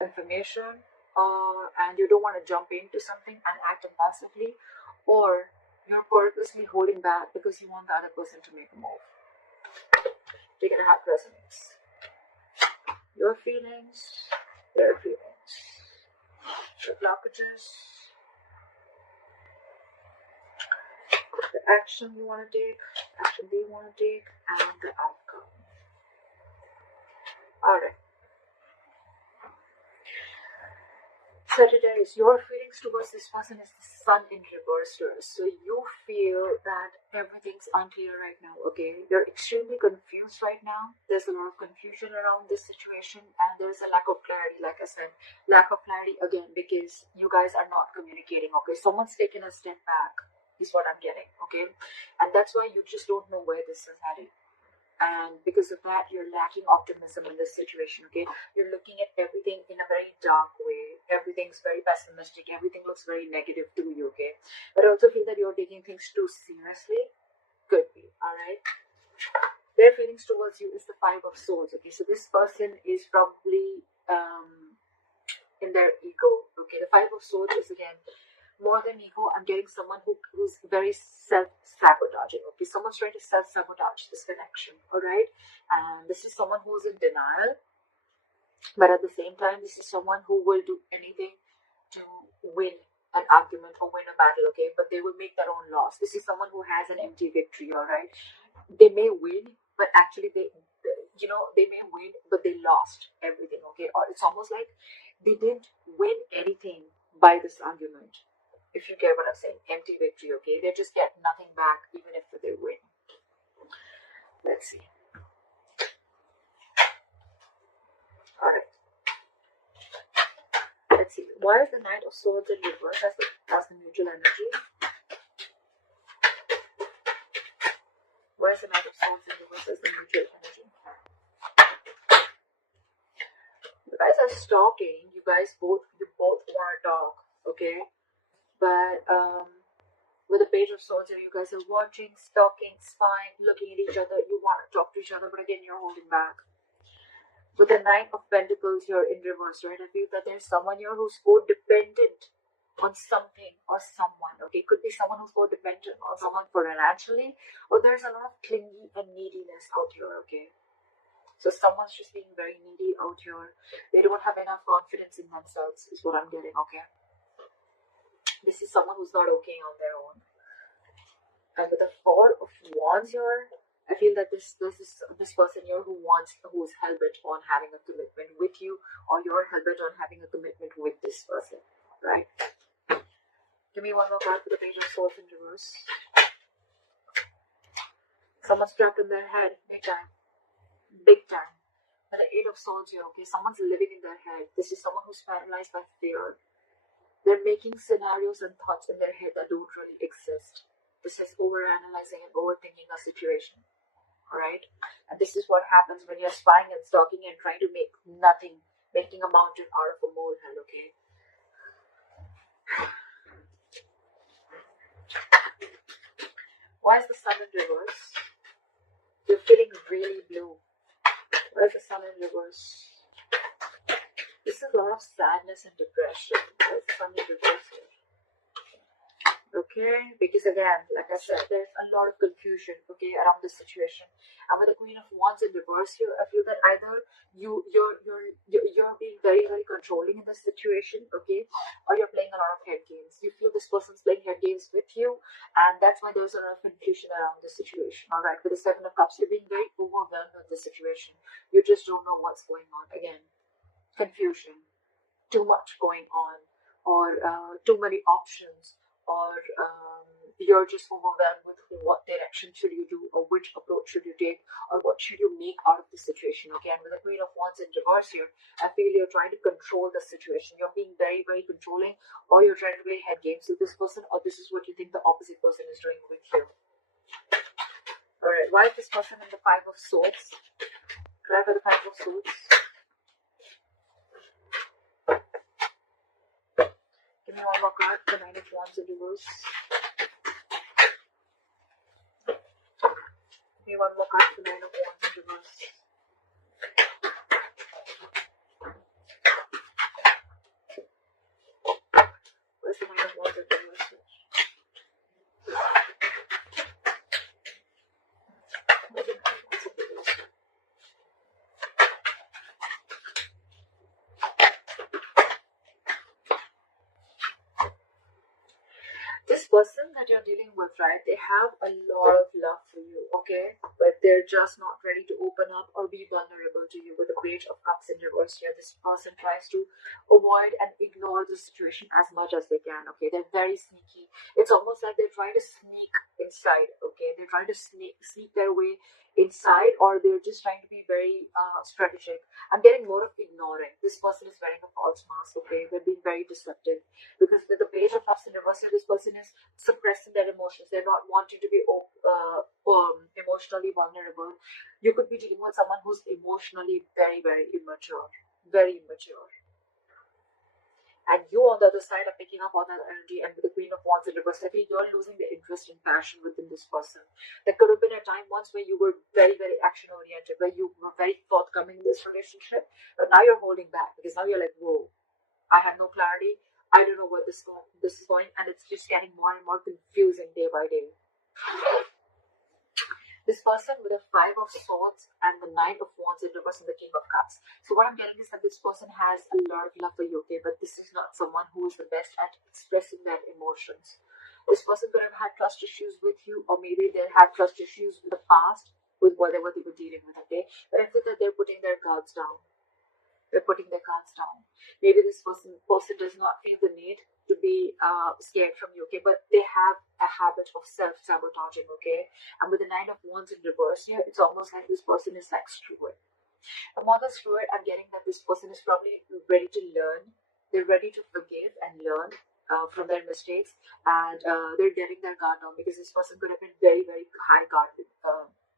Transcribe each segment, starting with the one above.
information, and you don't want to jump into something and act impulsively, or you're purposely holding back because you want the other person to make a move. Take it how it resonates. Your feelings, their feelings, the blockages, the action you want to take, action they want to take, and the outcome. Alright. Sagittarius, your feelings towards this person is the sun in reverse. So you feel that everything's unclear right now, okay? You're extremely confused right now. There's a lot of confusion around this situation, and there's a lack of clarity, like I said. Lack of clarity again because you guys are not communicating, okay? Someone's taken a step back, is what I'm getting, okay? And that's why you just don't know where this is heading. And because of that, you're lacking optimism in this situation, okay? You're looking at everything in a very dark way. Everything's very pessimistic. Everything looks very negative to you, okay? But I also feel that you're taking things too seriously. Could be, alright? Their feelings towards you is the Five of Swords, okay? So this person is probably in their ego, okay? The Five of Swords is, again, more than ego. I'm getting someone who's very self-sabotaging, okay? Someone's trying to self-sabotage this connection, alright? And this is someone who's in denial, but at the same time, this is someone who will do anything to win an argument or win a battle, okay? But they will make their own loss. This is someone who has an empty victory, alright? They may win, but actually they may win, but they lost everything, okay? Or it's almost like they didn't win anything by this argument. If you get what I'm saying, empty victory, okay? They just get nothing back, even if they win. Let's see. Alright. Let's see. Why is the Knight of Swords in reverse as the neutral energy? Why is the Knight of Swords in reverse as the neutral energy? You guys are stalking. You both want to talk, okay? But with the Page of Swords here, you guys are watching, stalking, spying, looking at each other. You want to talk to each other, but again, you're holding back. With the Nine of Pentacles here in reverse, right? I feel that there's someone here who's codependent on something or someone, okay? Could be someone who's codependent on someone financially, or there's a lot of clingy and neediness out here, okay? So someone's just being very needy out here. They don't have enough confidence in themselves, is what I'm getting, okay? This is someone who's not okay on their own. And with the Four of Wands here, I feel that this person here who's hell-bent on having a commitment with you, or you're hell-bent on having a commitment with this person, right? Give me one more card for the Page of Swords in reverse. Someone's trapped in their head, big time. Big time. With the Eight of Swords here, okay? Someone's living in their head. This is someone who's paralyzed by fear. They're making scenarios and thoughts in their head that don't really exist. This is overanalyzing and overthinking a situation. Alright? And this is what happens when you're spying and stalking and trying to make nothing, making a mountain out of a molehill, okay? Why is the Sun in reverse? You're feeling really blue. Why is the Sun in reverse? This is a lot of sadness and depression. Why is the Sun in reverse here? Okay, because again, like I said, there's a lot of confusion, okay, around this situation. And with the Queen of Wands in reverse here, I feel that either you're being very, very controlling in this situation, okay, or you're playing a lot of head games. You feel this person's playing head games with you, and that's why there's a lot of confusion around this situation. All right, with the Seven of Cups, you're being very overwhelmed with the situation. You just don't know what's going on. Again, confusion, too much going on, or too many options, or you're just overwhelmed with what direction should you do, or which approach should you take, or what should you make out of the situation. Okay, and with the Queen of Wands in reverse here, I feel you're trying to control the situation. You're being very, very controlling, or you're trying to play head games with this person, or this is what you think the opposite person is doing with you. Alright, why is this person in the Five of Swords? Try for the Five of Swords. Give me one more card, the Nine of Wands in reverse. Give me one more card, the Nine of Wands in reverse. person that you're dealing with, right, they have a lot of love for you, okay? But they're just not ready to open up or be vulnerable to you. With the Page of Cups in reverse here, this person tries to avoid and ignore the situation as much as they can, okay? They're very sneaky. It's almost like they're trying to sneak inside, okay? They're trying to sneak their way inside, or they're just trying to be very strategic. I'm getting more of ignoring. This person is wearing a false mask, okay? They're being very deceptive, because with the Page of Cups in reverse, this person is suppressing their emotions. They're not wanting to be emotionally vulnerable. You could be dealing with someone who's emotionally very, very immature. Very immature. And you on the other side are picking up on that energy, and with the Queen of Wands in reverse, I feel you're losing the interest and passion within this person. There could have been a time once where you were very, very action oriented, where you were very forthcoming in this relationship, but now you're holding back because now you're like, whoa, I have no clarity. I don't know where this is going, and it's just getting more and more confusing day by day. This person with a Five of Swords and the Nine of Wands in reverse and the King of Cups. So what I'm getting is that this person has a lot of love for you, okay? But this is not someone who is the best at expressing their emotions. This person could have had trust issues with you, or maybe they had trust issues in the past with whatever they were dealing with, okay? But I feel that they're putting their guards down. They're putting their cards down. Maybe this person does not feel the need to be scared from you, okay? But they have a habit of self-sabotaging, okay? And with the Nine of Wands in reverse here, it's almost like this person is like, screw it. The more than screw it, I'm getting that this person is probably ready to learn. They're ready to forgive and learn from their mistakes. And they're getting their guard down, because this person could have been very, very high guarded.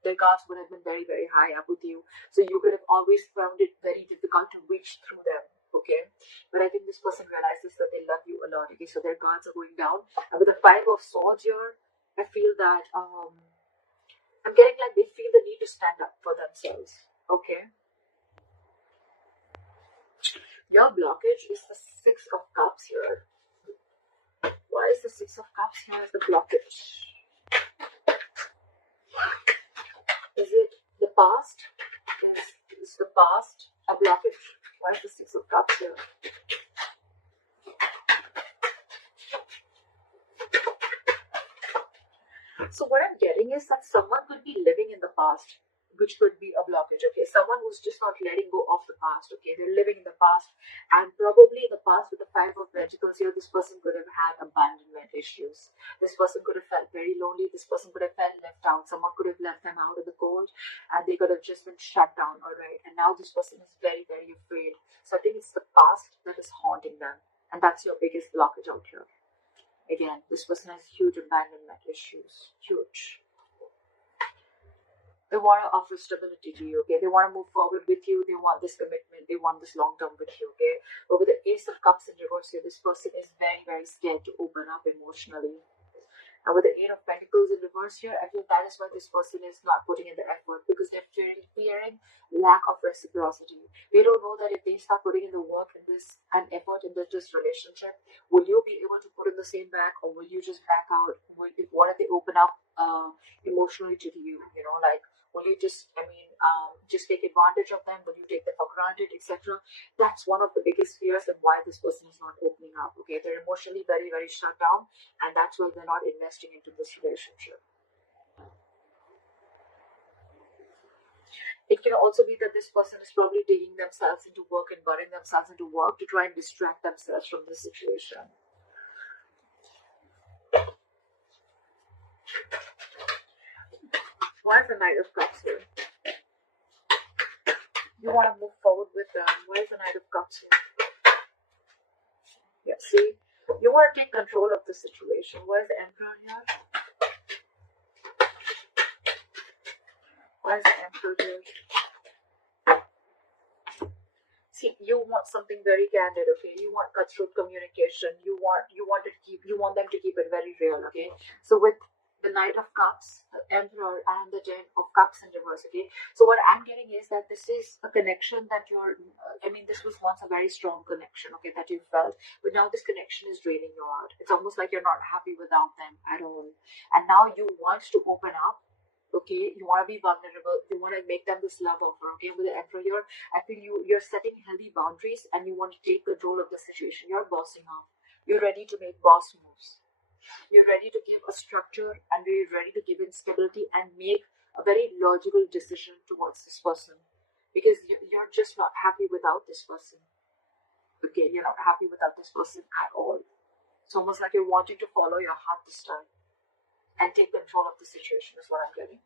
Their guards would have been very, very high up with you. So you could have always found it very difficult to reach through them, okay? But I think this person realizes that they love you a lot, okay? So their guards are going down. And with the Five of Swords here, I feel that I'm getting like they feel the need to stand up for themselves, okay? Your blockage is the Six of Cups here. Why is the Six of Cups here as the blockage? Is it the past? Is the past a blockage? Why is the Six of Cups here? So what I'm getting is that someone could be living in the past, which could be a blockage, okay? Someone who's just not letting go of the past, okay? They're living in the past, and probably in the past with the Five of Pentacles here, this person could have had abandonment issues. This person could have felt very lonely. This person could have felt left out. Someone could have left them out in the cold, and they could have just been shut down, all right? And now this person is very, very afraid. So I think it's the past that is haunting them, and that's your biggest blockage out here. Again, this person has huge abandonment issues. Huge. They want to offer stability to you, okay? They want to move forward with you. They want this commitment. They want this long term with you, okay? But with the Ace of Cups in reverse here, this person is very, very scared to open up emotionally. And with the Eight of Pentacles in reverse here, I feel that is why this person is not putting in the effort, because they're fearing lack of reciprocity. They don't know that if they start putting in the work in this and effort in this relationship, will you be able to put in the same back, or will you just back out? What if they open up emotionally to you? You know, like, will you just, just take advantage of them? Will you take them for granted, etc.? That's one of the biggest fears and why this person is not opening up, okay? They're emotionally very, very shut down, and that's why they're not investing into this relationship. It can also be that this person is probably digging themselves into work and burning themselves into work to try and distract themselves from this situation. Why is the Knight of Cups here? You want to move forward with them. Why is the Knight of Cups here? Yeah, see? You want to take control of the situation. Why is the Emperor here? Why is the Emperor here? See, you want something very candid, okay? You want cutthroat communication. You want them to keep it very real, okay? So with the Knight of Cups, the Emperor, and the Ten of Cups in reverse, okay? So what I'm getting is that this is a connection that this was once a very strong connection, okay, that you felt, but now this connection is draining you out. It's almost like you're not happy without them at all. And now you want to open up, okay? You want to be vulnerable. You want to make them this love offer, okay? With the Emperor here, I feel you're setting healthy boundaries, and you want to take control of the situation. You're bossing up. You're ready to make boss moves. You're ready to give a structure and you're ready to give in stability and make a very logical decision towards this person, because you're just not happy without this person. Okay, you're not happy without this person at all. It's almost like you're wanting to follow your heart this time and take control of the situation is what I'm getting.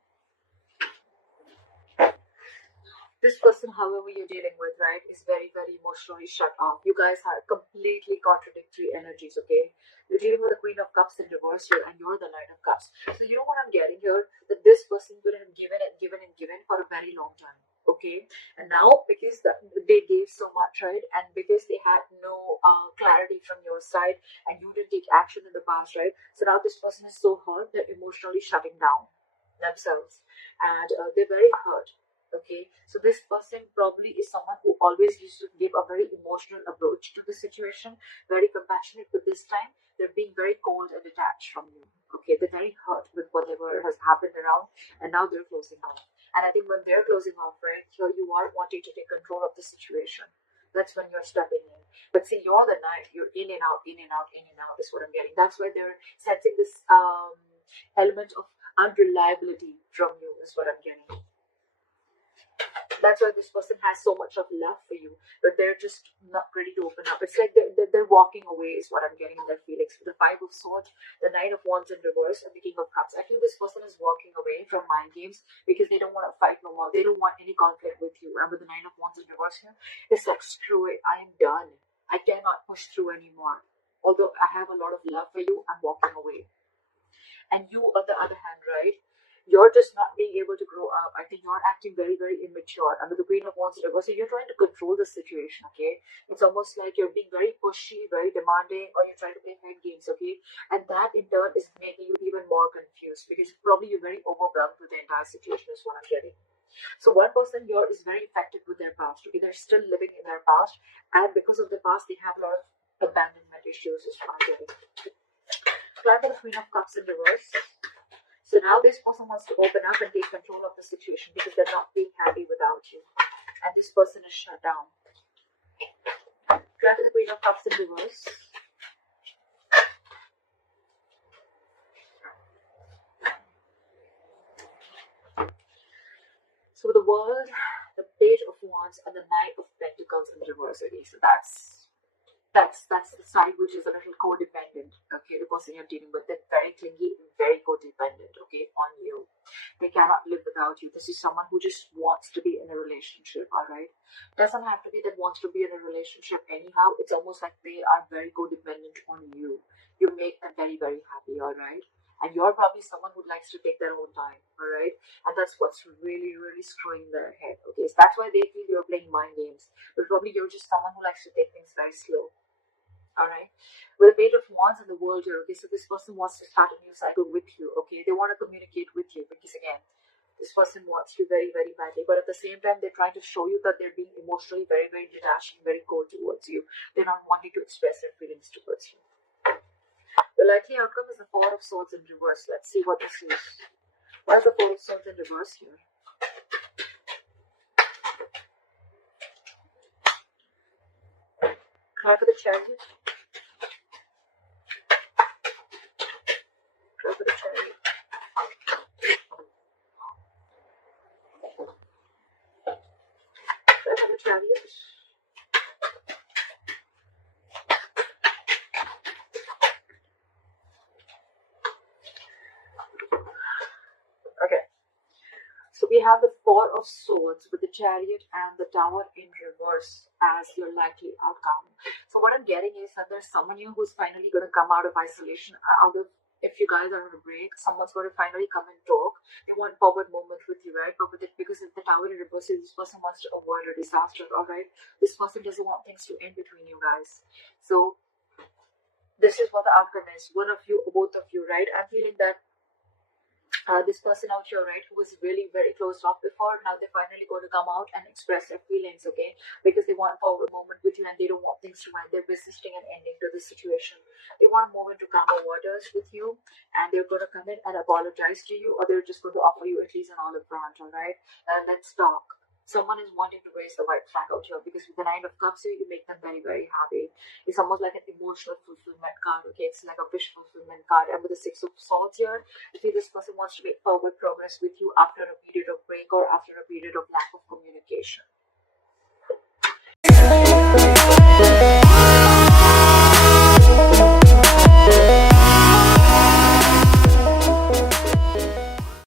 This person, however, you're dealing with, right, is very, very emotionally shut off. You guys are completely contradictory energies, okay? You're dealing with the Queen of Cups in reverse here, and you're the Knight of Cups. So you know what I'm getting here? That this person would have given and given and given for a very long time, okay? And now, because they gave so much, right, and because they had no clarity from your side, and you didn't take action in the past, right? So now this person is so hurt, they're emotionally shutting down themselves, and they're very hurt. Okay, so this person probably is someone who always used to give a very emotional approach to the situation, very compassionate, but this time they're being very cold and detached from you. Okay, they're very hurt with whatever has happened around, and now they're closing off. And I think when they're closing off, right, here you are wanting to take control of the situation. That's when you're stepping in. But see, you're the knight. You're in and out, in and out, in and out. Is what I'm getting. That's why they're sensing this element of unreliability from you. Is what I'm getting. That's why this person has so much of love for you, but they're just not ready to open up. It's like they're walking away is what I'm getting in their feelings. With the Five of Swords, the Knight of Wands in reverse, and the King of Cups. I feel this person is walking away from mind games because they don't want to fight no more. They don't want any conflict with you. And with the Nine of Wands in reverse here, it's like, screw it, I am done. I cannot push through anymore. Although I have a lot of love for you, I'm walking away. And you, on the other hand, right, you're just not being able to grow up. I think you're acting very, very immature. And with the Queen of Wands in reverse, so you're trying to control the situation, okay? It's almost like you're being very pushy, very demanding, or you're trying to play head games, okay? And that in turn is making you even more confused because probably you're very overwhelmed with the entire situation is what I'm getting. So one person here is very affected with their past, okay? They're still living in their past, and because of the past, they have a lot of abandonment issues is what I'm getting. Try for the Queen of Cups in reverse. So now this person wants to open up and take control of the situation because they're not being happy without you. And this person is shut down. Try for the Queen of Cups in reverse. So the World, the Page of Wands, and the Knight of Pentacles in reverse. Okay, so that's the side which is a little codependent. Okay, the person you're dealing with, they're very clingy, very codependent, okay, on you. They cannot live without you. This is someone who just wants to be in a relationship, all right? Doesn't have to be that wants to be in a relationship anyhow. It's almost like they are very codependent on you. You make them very, very happy, all right? And you're probably someone who likes to take their own time, all right? And that's what's really, really screwing their head, okay? So that's why they feel you're playing mind games. But probably you're just someone who likes to take things very slow. Alright, with the Page of Wands in the World here, okay, so this person wants to start a new cycle with you, okay, they want to communicate with you because again, this person wants you very, very badly, but at the same time, they're trying to show you that they're being emotionally very, very detached and very cold towards you. They're not wanting to express their feelings towards you. The likely outcome is the Four of Swords in reverse. Let's see what this is. What is the Four of Swords in reverse here? Try for the Chariot. Try for the Chariot. Try for the Chariot. Okay. So we have the Four of Swords with the Chariot and the Tower in reverse as your likely outcome. So what I'm getting is that there's someone here who's finally going to come out of isolation, if you guys are on a break, someone's going to finally come and talk. They want forward movement with you, right? But with it, because if the Tower in reverse, this person wants to avoid a disaster, all right? This person doesn't want things to end between you guys. So this is what the outcome is. One of you or both of you, right? I'm feeling that this person out here, right, who was really very closed off before, now they're finally going to come out and express their feelings, okay, because they want a forward moment with you and they don't want things to end. They're resisting an ending to this situation. They want to move into calmer waters with you, and they're going to come in and apologize to you, or they're just going to offer you at least an olive branch, all right? And let's talk. Someone is wanting to raise the white flag out here, because with the Nine of Cups here, you make them very, very happy. It's almost like an emotional fulfillment card, okay? It's like a wish fulfillment card. And with the Six of Swords here, I feel this person wants to make forward progress with you after a period of break or after a period of lack of communication.